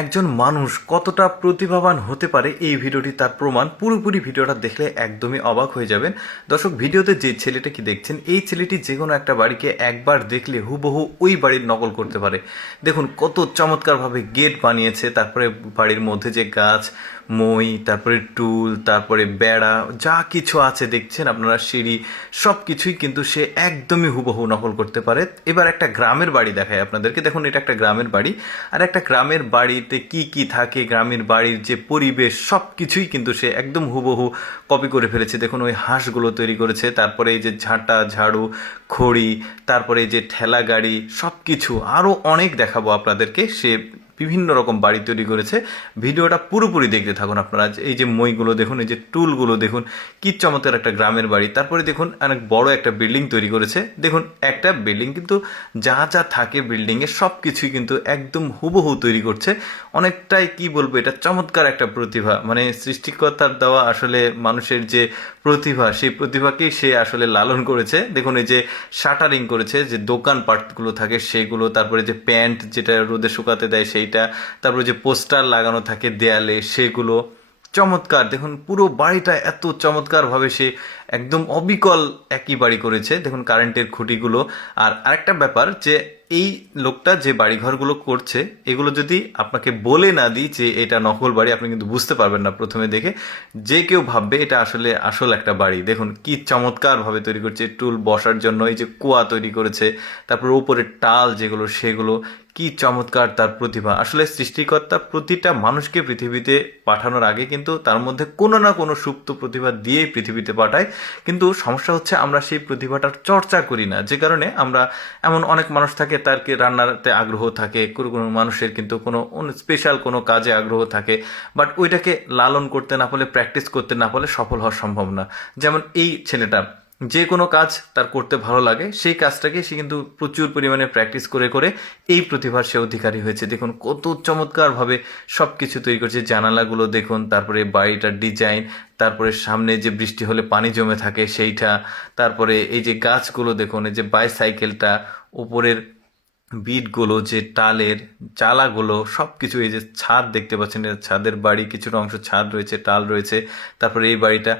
একজন মানুষ কতটা প্রতিভাবান হতে পারে এই ভিডিওটি তার প্রমাণ। পুরোপুরি ভিডিওটা দেখলে একদমই অবাক হয়ে যাবেন। দর্শক, ভিডিওতে যে ছেলেটা কি দেখছেন, এই ছেলেটি যে কোনো একটা বাড়িকে একবার দেখলে হুবহু ওই বাড়ির নকল করতে পারে। দেখুন কত চমৎকারভাবে গেট বানিয়েছে, তারপরে বাড়ির মধ্যে যে গাছ, মই, তারপরে টুল, তারপরে বেড়া, যা কিছু আছে দেখছেন আপনারা, সিঁড়ি, সব কিছুই কিন্তু সে একদমই হুবহু নকল করতে পারে। এবার একটা গ্রামের বাড়ি দেখায় আপনাদেরকে। দেখুন, এটা একটা গ্রামের বাড়ি, আর একটা গ্রামের বাড়িতে কি কি থাকে, গ্রামের বাড়ির যে পরিবেশ, সব কিছুই কিন্তু সে একদম হুবহু কপি করে ফেলেছে। দেখুন ওই হাঁসগুলো তৈরি করেছে, তারপরে এই যে ঝাঁটা, ঝাড়ু, খড়ি, তারপরে এই যে ঠেলা গাড়ি, সব কিছু আরও অনেক দেখাবো আপনাদেরকে। সে বিভিন্ন রকম বাড়ি তৈরি করেছে। ভিডিওটা পুরোপুরি দেখতে থাকুন আপনারা। এই যে মইগুলো দেখুন, এই যে টুলগুলো দেখুন, কি চমৎকার একটা গ্রামের বাড়ি। তারপরে দেখুন অনেক বড় একটা বিল্ডিং তৈরি করেছে। দেখুন একটা বিল্ডিং, কিন্তু যা যা থাকে বিল্ডিংয়ে সব কিছুই কিন্তু একদম হুবহু তৈরি করছে। অনেকটাই কি বলবো, এটা চমৎকার একটা প্রতিভা, মানে সৃষ্টিকর্তার দেওয়া আসলে মানুষের যে প্রতিভা, সেই প্রতিভাকেই সে আসলে লালন করেছে। দেখুন এই যে শাটারিং করেছে, যে দোকান পাটগুলো থাকে সেগুলো, তারপরে যে প্যান্ট যেটা রোদে শুকাতে দেয় সেইটা, তারপরে যে পোস্টার লাগানো থাকে দেয়ালে সেগুলো, চমৎকার। দেখুন পুরো বাড়িটা এত চমৎকারভাবে সে একদম অবিকল একই বাড়ি করেছে। দেখুন কারেন্টের খুঁটিগুলো। আর আরেকটা ব্যাপার, যে এই লোকটা যে বাড়িঘরগুলো করছে, এগুলো যদি আপনাকে বলে না দিই যে এটা নকল বাড়ি, আপনি কিন্তু বুঝতে পারবেন না প্রথমে দেখে। যে কেউ ভাববে এটা আসলে আসল একটা বাড়ি। দেখুন কি চমৎকারভাবে তৈরি করছে, টুল বসার জন্য এই যে কুয়া তৈরি করেছে, তারপর উপরে টাল যেগুলো সেগুলো, কি চমৎকার তার প্রতিভা। আসলে সৃষ্টিকর্তা প্রতিটা মানুষকে পৃথিবীতে পাঠানোর আগে কিন্তু তার মধ্যে কোনো না কোনো সুপ্ত প্রতিভা দিয়েই পৃথিবীতে পাঠায়। কিন্তু সমস্যা হচ্ছে আমরা সেই প্রতিভাটার চর্চা করি না, যে কারণে আমরা, এমন অনেক মানুষ থাকে তারকে রান্নাতে আগ্রহ থাকে, কোনো কোনো মানুষের কিন্তু কোনো স্পেশাল কোনো কাজে আগ্রহ থাকে, বাট ওইটাকে লালন করতে না পারলে, প্র্যাকটিস করতে না পারলে সফল হওয়া সম্ভব না। যেমন এই ছেলেটা, যে কোনো কাজ তার করতে ভালো লাগে, সেই কাজটাকে সে কিন্তু প্রচুর পরিমাণে প্র্যাকটিস করে করে এই প্রতিভার সে অধিকারী হয়েছে। দেখুন কত চমৎকারভাবে সব কিছু তৈরি করছে। জানালাগুলো দেখুন, তারপরে বাড়িটার ডিজাইন, তারপরে সামনে যে বৃষ্টি হলে পানি জমে থাকে সেইটা, তারপরে এই যে গাছগুলো দেখুন, এই যে বাইসাইকেলটা, উপরের বিটগুলো, যে টালের চালাগুলো, সব কিছু, এই যে ছাদ দেখতে পাচ্ছেন, এটা ছাদের বাড়ি, কিছুটা অংশ ছাদ রয়েছে, টাল রয়েছে। তারপরে এই বাড়িটা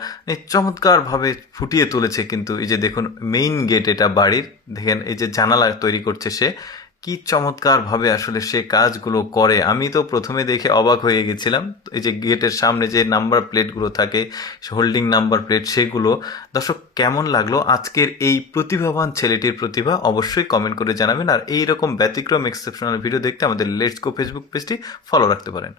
চমৎকারভাবে ফুটিয়ে তুলেছে। কিন্তু এই যে দেখুন মেইন গেট এটা বাড়ির, দেখেন এই যে জানালা তৈরি করছে সে, কি চমৎকারভাবে আসলে সে কাজগুলো করে। আমি তো প্রথমে দেখে অবাক হয়ে গেছিলাম। এই যে গেটের সামনে যে নাম্বার প্লেটগুলো থাকে, হোল্ডিং নাম্বার প্লেট, সেগুলো। দর্শক, কেমন লাগলো আজকের এই প্রতিভাবান ছেলেটির প্রতিভা, অবশ্যই কমেন্ট করে জানাবেন। আর এই রকম ব্যতিক্রম এক্সেপশনাল ভিডিও দেখতে আমাদের লেটস গো ফেসবুক পেজটি ফলো রাখতে পারেন।